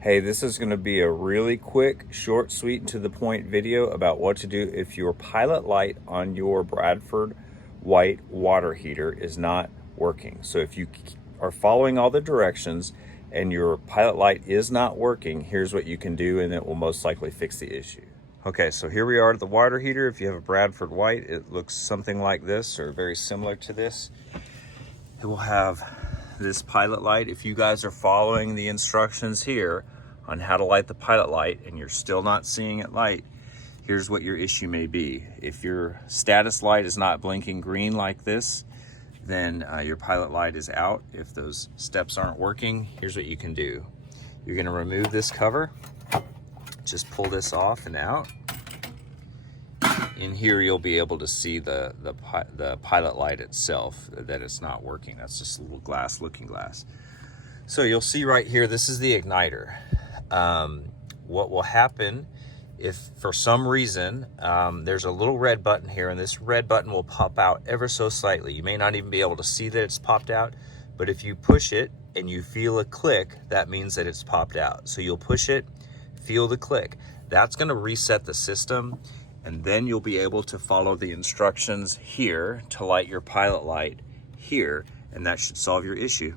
Hey, this is going to be a really quick, short, sweet, and to the point video about what to do if your pilot light on your Bradford White water heater is not working. So if you are following all the directions and your pilot light is not working, here's what you can do and it will most likely fix the issue. Okay, so here we are at the water heater. If you have a Bradford White, it looks something like this or very similar to this. It will have this pilot light. If you guys are following the instructions here on how to light the pilot light and you're still not seeing it light, here's what your issue may be. If your status light is not blinking green like this, then your pilot light is out. If those steps aren't working, here's what you can do. You're gonna remove this cover, just pull this off and out. In here, you'll be able to see the pilot light itself, that it's not working. That's just a little glass, looking glass. So you'll see right here, this is the igniter. What will happen if for some reason there's a little red button here, and this red button will pop out ever so slightly. You may not even be able to see that it's popped out, but if you push it and you feel a click, that means that it's popped out. So you'll push it, feel the click. That's going to reset the system, and then you'll be able to follow the instructions here to light your pilot light here, and that should solve your issue.